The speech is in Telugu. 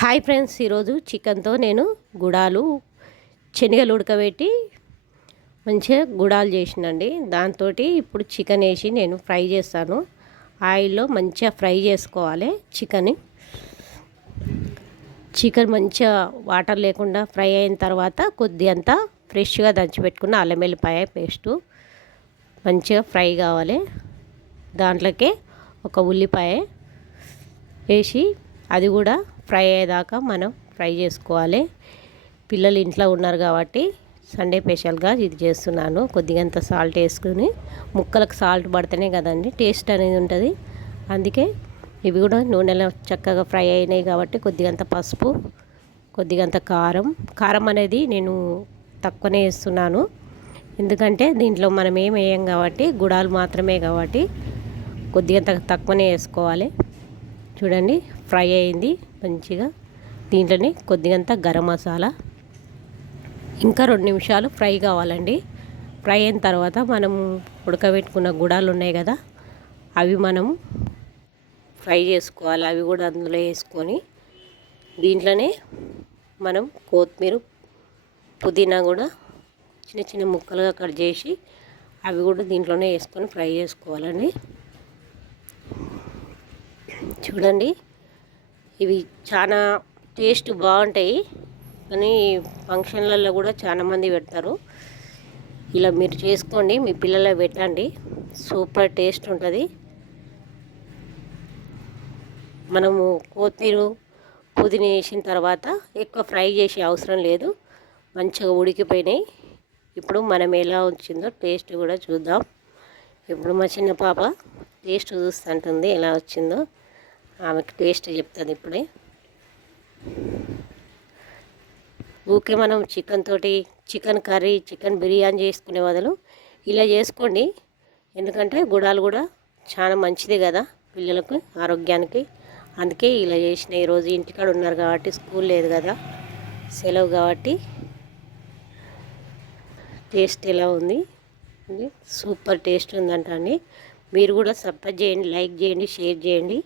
హాయ్ ఫ్రెండ్స్, ఈరోజు చికెన్తో నేను గుడాలు శనగలు ఉడకబెట్టి మంచిగా గుడాలు చేసినండి. దాంతో ఇప్పుడు చికెన్ వేసి నేను ఫ్రై చేస్తాను. ఆయిల్లో మంచిగా ఫ్రై చేసుకోవాలి. చికెన్ మంచిగా వాటర్ లేకుండా ఫ్రై అయిన తర్వాత కొద్దిగంత ఫ్రెష్గా దంచిపెట్టుకున్న అల్లం వెల్లిపాయ పేస్టు మంచిగా ఫ్రై కావాలి. దాంట్లోకే ఒక ఉల్లిపాయ వేసి అది కూడా ఫ్రై అయ్యేదాకా మనం ఫ్రై చేసుకోవాలి. పిల్లలు ఇంట్లో ఉన్నారు కాబట్టి సండే స్పెషల్గా ఇది చేస్తున్నాను. కొద్దిగంత సాల్ట్ వేసుకుని, ముక్కలకు సాల్ట్ పడితేనే కదండి టేస్ట్ అనేది ఉంటుంది. అందుకే ఇవి కూడా నూనెలో చక్కగా ఫ్రై అయినాయి కాబట్టి కొద్దిగంత పసుపు, కొద్దిగంత కారం అనేది నేను తక్కువనే వేస్తున్నాను. ఎందుకంటే దీంట్లో మనం ఏం వేయం కాబట్టి, గుడాలు మాత్రమే కాబట్టి కొద్దిగంత తక్కువనే వేసుకోవాలి. చూడండి, ఫ్రై అయింది మంచిగా. దీంట్లోనే కొద్దిగంత గరం మసాలా, ఇంకా 2 నిమిషాలు ఫ్రై కావాలండి. ఫ్రై అయిన తర్వాత మనం ఉడకబెట్టుకున్న గుడాలు ఉన్నాయి కదా, అవి మనం ఫ్రై చేసుకోవాలి. అవి కూడా అందులో వేసుకొని దీంట్లోనే మనం కొత్తిమీర, పుదీనా కూడా చిన్న చిన్న ముక్కలుగా కట్ చేసి అవి కూడా దీంట్లోనే వేసుకొని ఫ్రై చేసుకోవాలండి. చూడండి, ఇవి చాలా టేస్ట్ బాగుంటాయి. కానీ ఫంక్షన్లలో కూడా చాలామంది పెడతారు. ఇలా మీరు చేసుకోండి, మీ పిల్లలకు పెట్టండి, సూపర్ టేస్ట్ ఉంటుంది. మనము కొత్తిమీర, పుదీనా వేసిన తర్వాత ఎక్కువ ఫ్రై చేసే అవసరం లేదు. మంచిగా ఉడికిపోయినాయి. ఇప్పుడు మనం ఎలా వచ్చిందో టేస్ట్ కూడా చూద్దాం. ఇప్పుడు మా చిన్న పాప టేస్ట్ చూస్తుంటుంది ఎలా వచ్చిందో. ఆమెకు టేస్ట్ చెప్తుంది ఇప్పుడే. ఊకే మనం చికెన్ కర్రీ, చికెన్ బిర్యానీ చేసుకునే బదులు ఇలా చేసుకోండి. ఎందుకంటే గుడాలు కూడా చాలా మంచిది కదా పిల్లలకు, ఆరోగ్యానికి. అందుకే ఇలా చేసిన. ఈరోజు ఇంటికాడ ఉన్నారు కాబట్టి, స్కూల్ లేదు కదా, సెలవు కాబట్టి. టేస్ట్ ఎలా ఉంది? సూపర్ టేస్ట్ ఉందంట అండి. మీరు కూడా సబ్స్క్రైబ్ చేయండి, లైక్ చేయండి, షేర్ చేయండి.